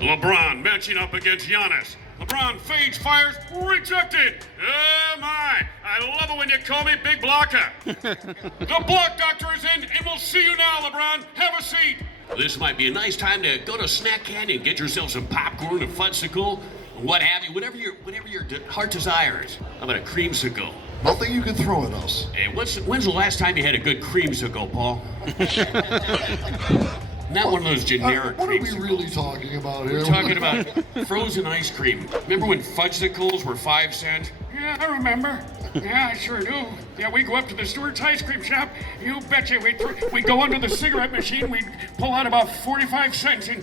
LeBron matching up against Giannis. LeBron fades, fires, rejected. Oh my, I love it when you call me Big Blocker. The block doctor is in, and we'll see you now, LeBron. Have a seat. This might be a nice time to go to Snack Canyon, get yourself some popcorn, a fudsicle, what have you, whatever your heart desires. How about a creamsicle? Nothing you can throw at us. Hey, when's the last time you had a good creamsicle, Paul? Not one of those generic What are we creamsicles. really talking about here? We're talking about frozen ice cream. Remember when fudgesicles were 5 cents? Yeah, I remember. Yeah, I sure do. Yeah, we go up to the Stewart's ice cream shop. You betcha. We go under the cigarette machine. We pull out about 45 cents in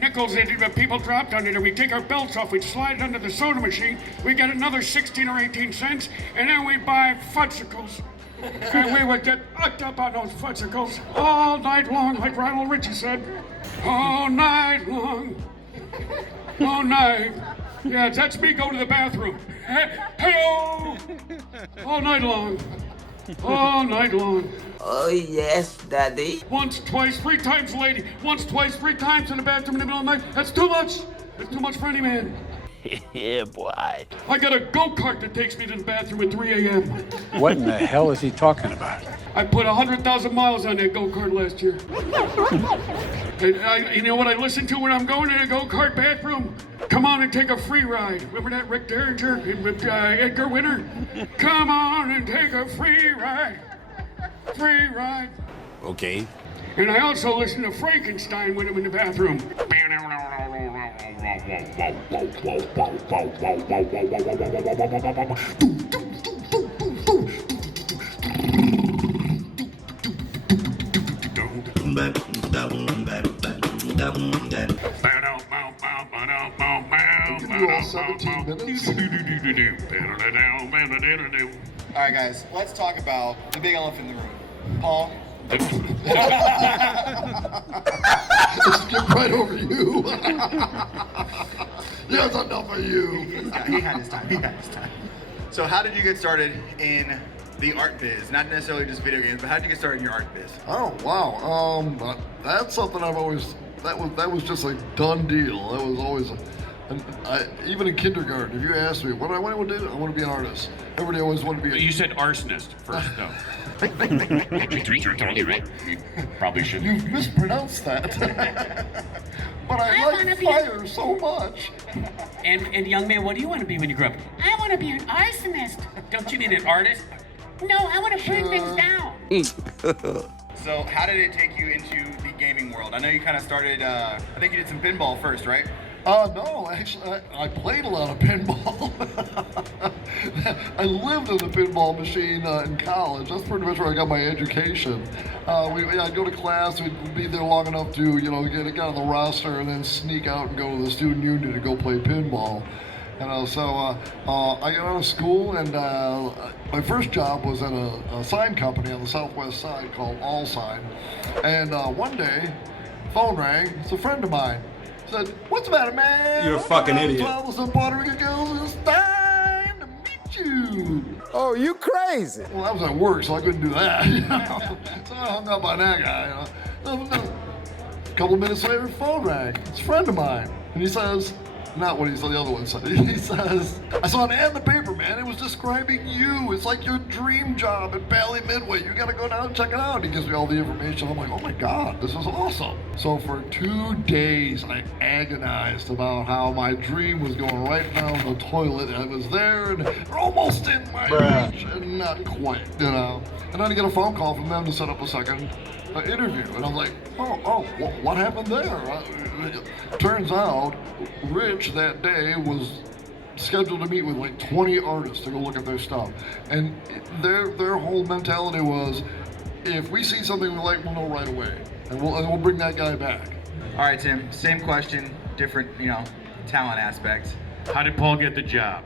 nickels that people dropped on it. And we take our belts off. We'd slide it under the soda machine. We get another 16 or 18 cents. And then we buy fudgesicles. And we would get hooked up on those fudgesicles all night long, like Ronald Richie said. All night long. All night. Yeah, that's me going to the bathroom. Hey-oh! All night long. All night long. Oh, yes, Daddy. Once, twice, 3 times, lady. Once, twice, 3 times in the bathroom in the middle of the night. That's too much. That's too much for any man. Yeah, boy. I got a go-kart that takes me to the bathroom at 3 a.m. What in the hell is he talking about? I put 100,000 miles on that go-kart last year. And you know what I listen to when I'm going in a go-kart bathroom? Come on and take a free ride. Remember that Rick Derringer with Edgar Winter? Come on and take a free ride. Free ride. Okay. And I also listen to Frankenstein when I'm in the bathroom. Give you all 17 minutes. All right, guys, let's talk about the big elephant in the room. Paul. Let's get right over you. Yes, enough of you. He had his time. So how did you get started in the art biz? Not necessarily just video games, but how did you get started in your art biz? Oh, wow. That's something I've always, that was just a done deal. That was always, even in kindergarten, if you asked me, what do I want to do? I want to be an artist. Everybody always wanted to be. You said arsonist first, though. Probably shouldn't. You've mispronounced that. But I like fire so much. And young man, what do you want to be when you grow up? I want to be an arsonist. Don't you need an artist? No, I want to burn things down. So how did it take you into the gaming world? I know you kind of started, I think you did some pinball first, right? No, actually, I played a lot of pinball. I lived in the pinball machine in college. That's pretty much where I got my education. I'd go to class, we'd be there long enough to, get on the roster and then sneak out and go to the student union to go play pinball. So I got out of school, and my first job was at a sign company on the southwest side called All Sign. And one day, phone rang. It's a friend of mine. Said, "What's the matter, man? You're a fucking idiot. Some Puerto Rican girls. It's time to meet you." Oh, you crazy. Well, that was at work, so I couldn't do that. So I hung up on that guy. A couple of minutes later, phone rang. It's a friend of mine, and he says, not what the other one said. He says, "I saw an ad in the paper, man. It was describing you. It's like your dream job at Bally Midway. You got to go down and check it out." He gives me all the information. I'm like, oh my God, this is awesome. So for 2 days, I agonized about how my dream was going right down the toilet. I was there and almost in my reach, and not quite, And then I get a phone call from them to set up a second interview, and I'm like, what happened there? Turns out, Rich that day was scheduled to meet with like 20 artists to go look at their stuff, and their whole mentality was, if we see something we like, we'll know right away, and we'll bring that guy back. All right, Tim, same question, different, talent aspects. How did Paul get the job?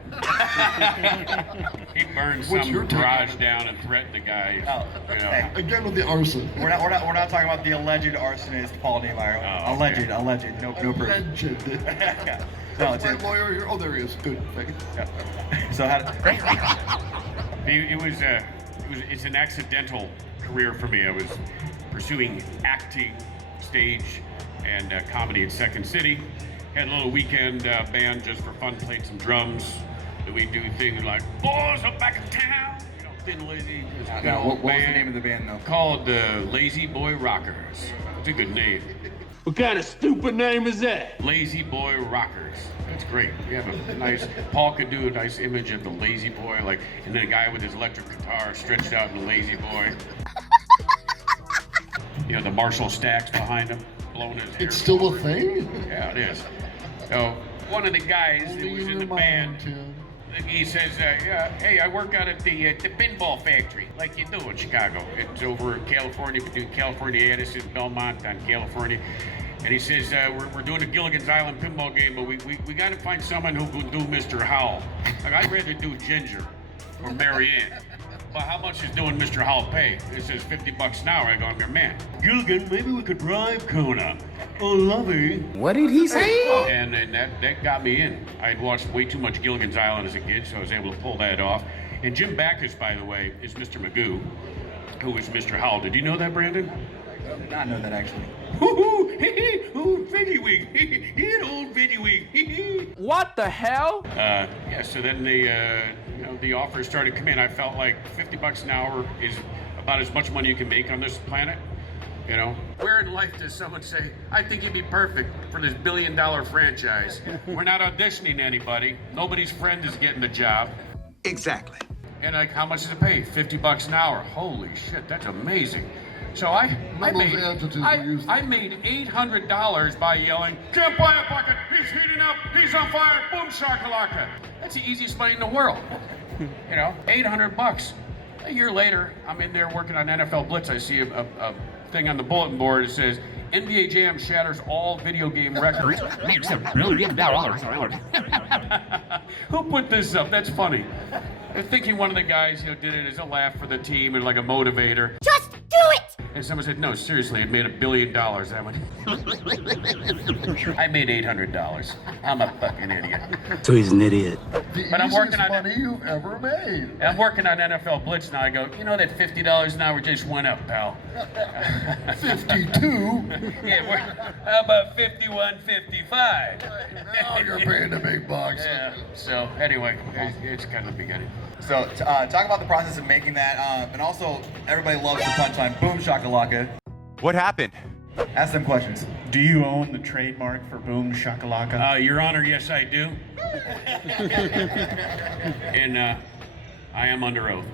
He burned some garage down and threatened the guy. Hey, Again with the arson. we're not talking about the alleged arsonist Paul Niemeyer. Oh, okay. Alleged, no proof. Legend. No, Is my lawyer here? Oh, there he is. Good. So how? It's an accidental career for me. I was pursuing acting, stage, and comedy at Second City. Had a little weekend band just for fun, played some drums. And we do things like Boys Up Back in Town, you know, Thin Lizzy. What was the name of the band though? Called the Lazy Boy Rockers. It's a good name. What kind of stupid name is that? Lazy Boy Rockers. That's great. We have a nice, Paul could do a nice image of the Lazy Boy, like, and then a guy with his electric guitar stretched out in the Lazy Boy. You know, the Marshall stacks behind him, blowing his hair. It's still a thing? Yeah, it is. So, one of the guys that was in the band, he says, hey, I work out at the pinball factory, like you do in Chicago. It's over in California, between California, Addison, Belmont, on California. And he says, we're doing a Gilligan's Island pinball game, but we got to find someone who can do Mr. Howell. Like, I'd rather do Ginger or Mary Ann. But how much is doing Mr. Howell pay? It says $50 an hour. I go, I'm your man. Gilligan, maybe we could bribe Kona. Oh, lovey. What did he say? And that got me in. I had watched way too much Gilligan's Island as a kid, so I was able to pull that off. And Jim Backus, by the way, is Mr. Magoo, who is Mr. Howell. Did you know that, Brandon? I did not know that actually. Hoo-hoo, hee-hee, ooh, Viggywig, hee-hee, an old Viggywig, hee-hee. What the hell? Yeah, so then the offers started coming in. I felt like $50 an hour is about as much money you can make on this planet. You know, where in life does someone say, I think you'd be perfect for this $1 billion franchise? We're not auditioning anybody. Nobody's friend is getting the job. Exactly. And like, how much does it pay? $50 an hour. Holy shit, that's amazing. So I made $800 by yelling, "Can't buy a bucket, he's heating up, he's on fire, boom shakalaka." That's the easiest money in the world. You know, $800. A year later, I'm in there working on NFL Blitz. I see a thing on the bulletin board that says, NBA Jam shatters all video game records. Who put this up? That's funny. I'm thinking one of the guys, did it as a laugh for the team and like a motivator. Just do it! And someone said, no, seriously, it made $1 billion. I went, I made $800. I'm a fucking idiot. So he's an idiot. But I'm working on money you've ever made. I'm working on NFL Blitz now. I go, that $50 an hour just went up, pal. 52? Yeah, how about 51, 55? Now you're paying the big bucks. Yeah. So anyway, it's kind of the beginning. So talk about the process of making that, and also everybody loves the punchline, boom shakalaka. What happened? Ask them questions. Do you own the trademark for Boom Shakalaka? Your Honor, yes, I do. And I am under oath.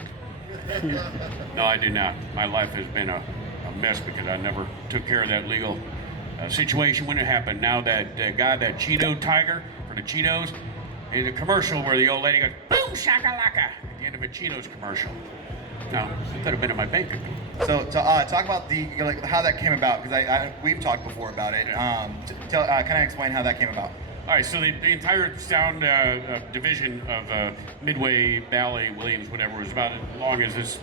No, I do not. My life has been a mess because I never took care of that legal situation when it happened. Now that guy, that Cheeto Tiger for the Cheetos, in a commercial where the old lady goes, boom shakalaka, at the end of a Cheetos commercial. No, it could have been in my bank account. So talk about how that came about, because we've talked before about it. Can I explain how that came about? All right, so the entire sound division of Midway, Ballet, Williams, whatever, was about as long as this,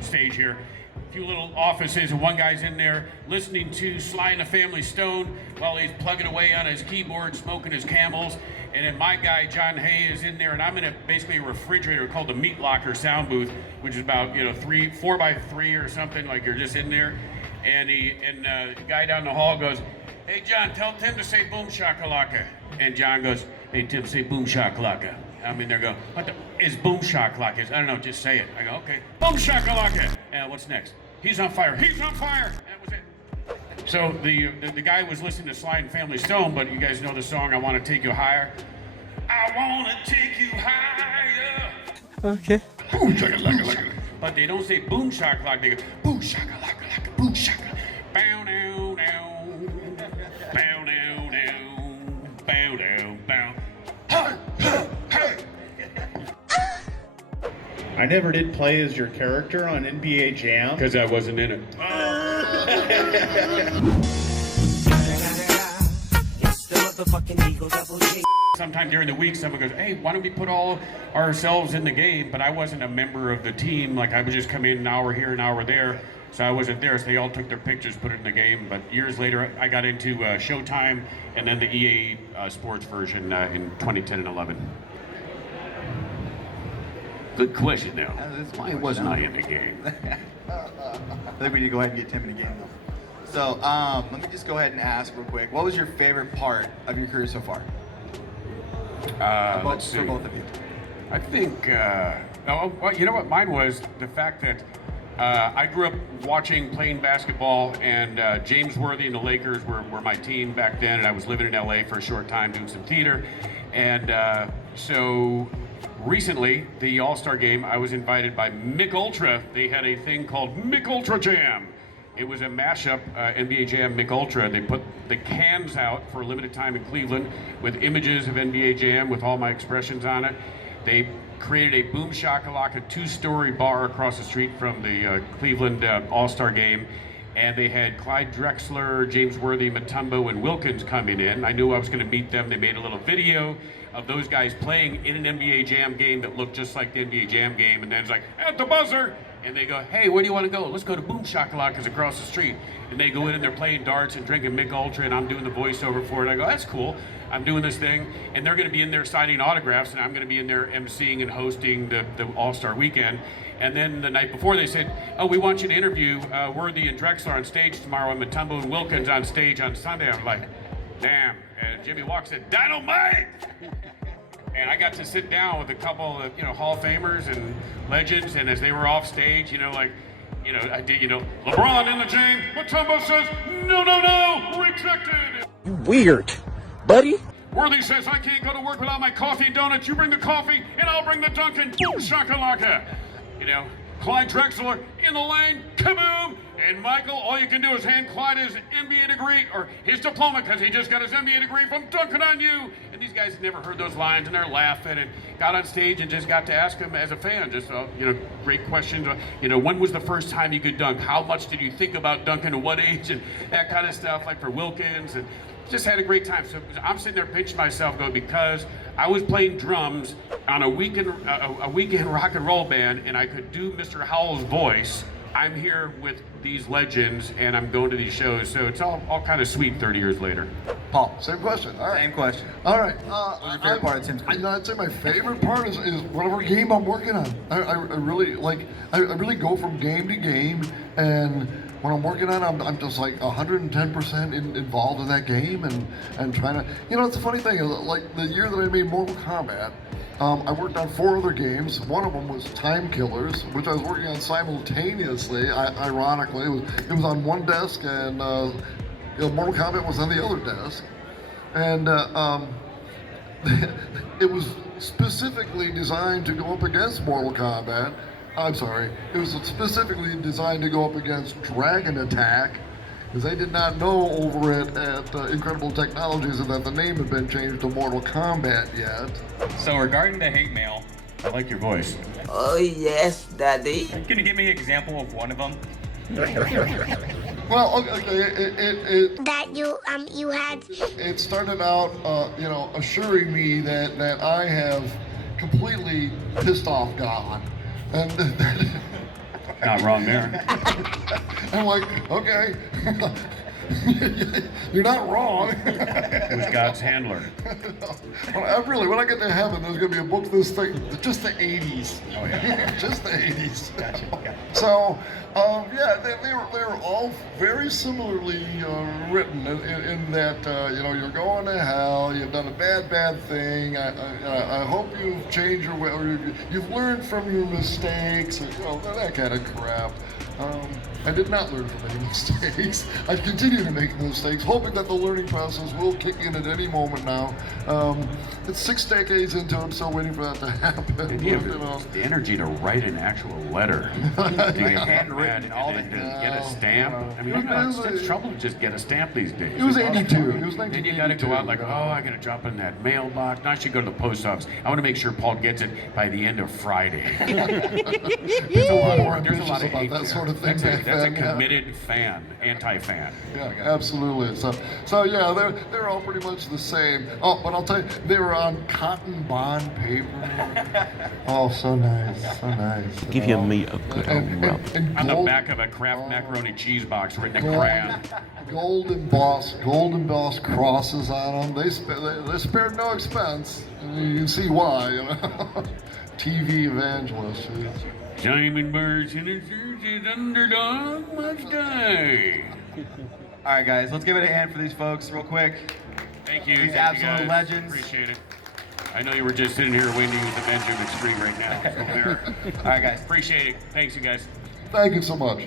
stage here. A few little offices, and one guy's in there listening to Sly and the Family Stone while he's plugging away on his keyboard, smoking his Camels. And then my guy, John Hay, is in there, and I'm in basically a refrigerator called the Meat Locker sound booth, which is about 4 by 3 or something, like you're just in there. And the guy down the hall goes, "Hey John, tell Tim to say boom shakalaka." And John goes, "Hey Tim, say boom shakalaka." I'm in there going, "What the is boom shakalaka?" I don't know, just say it. I go, "Okay, boom shakalaka." And what's next? "He's on fire. He's on fire." That was it. So the guy was listening to Sly and Family Stone, but you guys know the song, "I Want to Take You Higher." I want to take you higher. Okay. Boom shakalaka. But they don't say boom shakalaka. They go boom shakalaka, boom shakalaka. Bow down down. Bow down down. Bow down down. I never did play as your character on NBA Jam. Because I wasn't in it. Sometime during the week, someone goes, "Hey, why don't we put all ourselves in the game?" But I wasn't a member of the team. Like, I would just come in an hour here, an hour there. So I wasn't there. So they all took their pictures, put it in the game. But years later, I got into Showtime and then the EA Sports version in 2010 and 11. Good question now. Why wasn't I in the game? I think we need to go ahead and get Tim in the game. So, let me just go ahead and ask real quick. What was your favorite part of your career so far? Let's see. For both of you. I think, well, you know what? Mine was the fact that I grew up playing basketball, and James Worthy and the Lakers were my team back then, and I was living in LA for a short time doing some theater. And so recently, the All-Star game, I was invited by Mick Ultra. They had a thing called Mick Ultra Jam. It was a mashup, NBA Jam Mick Ultra. They put the cans out for a limited time in Cleveland with images of NBA Jam with all my expressions on it. They created a Boom Shakalaka 2-story bar across the street from the Cleveland All-Star game. And they had Clyde Drexler, James Worthy, Mutombo, and Wilkins coming in. I knew I was going to meet them. They made a little video of those guys playing in an NBA Jam game that looked just like the NBA Jam game. And then it's like, at the buzzer! And they go, hey, where do you want to go? Let's go to Boom Shakalaka's across the street. And they go in and they're playing darts and drinking Mick Ultra, and I'm doing the voiceover for it. I go, that's cool. I'm doing this thing. And they're going to be in there signing autographs, and I'm going to be in there emceeing and hosting the All-Star weekend. And then the night before, they said, oh, we want you to interview Worthy and Drexler on stage tomorrow, and Mutombo and Wilkins on stage on Sunday. I'm like, damn. And Jimmy Walker said, dynamite! And I got to sit down with a couple of, Hall of Famers and legends, and as they were off stage, I did, LeBron in the James, Mutombo says, no, rejected. You weird, buddy. Worthy says, I can't go to work without my coffee and donuts. You bring the coffee, and I'll bring the Dunkin'. Boom shakalaka. Clyde Drexler in the lane, kaboom! And Michael, all you can do is hand Clyde his MBA degree, or his diploma, because he just got his MBA degree from Dunkin' on You. And these guys had never heard those lines, and they're laughing, and got on stage and just got to ask him as a fan, just, great questions. When was the first time you could dunk? How much did you think about dunking at what age? And that kind of stuff, like for Wilkins. And just had a great time. So I'm sitting there pinching myself going, because I was playing drums on a weekend rock and roll band, and I could do Mr. Howell's voice. I'm here with these legends, and I'm going to these shows. So it's all kind of sweet 30 years later. Paul, same question. All right. Same question. All right. What's your favorite part of Tim's career? I'd say my favorite part is whatever game I'm working on. I really I really go from game to game, and when I'm working on it, I'm just like 110% involved in that game and trying to, it's a funny thing, like the year that I made Mortal Kombat, I worked on 4 other games. One of them was Time Killers, which I was working on simultaneously. Ironically, it was on one desk, and Mortal Kombat was on the other desk, and it was specifically designed to go up against Mortal Kombat. I'm sorry, it was specifically designed to go up against Dragon Attack, because they did not know over it at Incredible Technologies that the name had been changed to Mortal Kombat yet. So regarding the hate mail, I like your voice. Oh yes, Daddy. Can you give me an example of one of them? Well, okay, That you had. it started out, assuring me that I have completely pissed off God. And Not wrong there. I'm like, okay, you're not wrong. Who's God's handler? When I get to heaven, there's gonna be a book this thing, just the 80s. Oh yeah. Just the 80s. Gotcha. So, they were all very similarly written in that, you're going to hell, you've done a bad thing, I hope you've changed your way, or you've learned from your mistakes, and, that kind of crap. I did not learn from any mistakes. I continue to make mistakes, hoping that the learning process will kick in at any moment now. It's 6 decades into it, I'm still waiting for that to happen. And you have the energy to write an actual letter. To get handwritten, all that, get a stamp. I mean, it's trouble to just get a stamp these days. It was 82. It was 1982. Then you got to go out like, I got to drop in that mailbox. Now I should go to the post office. I want to make sure Paul gets it by the end of Friday. There's a lot of about hate that sort of thing. That's a committed fan, anti-fan. Yeah, absolutely. So yeah, they're all pretty much the same. Oh, but I'll tell you, they were on cotton bond paper. Oh, so nice, so nice. Give me a good old rub. On the back of a Kraft macaroni cheese box written in crayon. Gold embossed crosses on them. They spared no expense. And you can see why, TV evangelists. Diamond birds in a underdog must die. All right, guys, let's give it a hand for these folks real quick. Thank you. These thank you, absolute guys. legends. Appreciate it. I know you were just sitting here waiting with the Benjamin Street right now. So there. All right, guys. Appreciate it. Thanks, you guys. Thank you so much.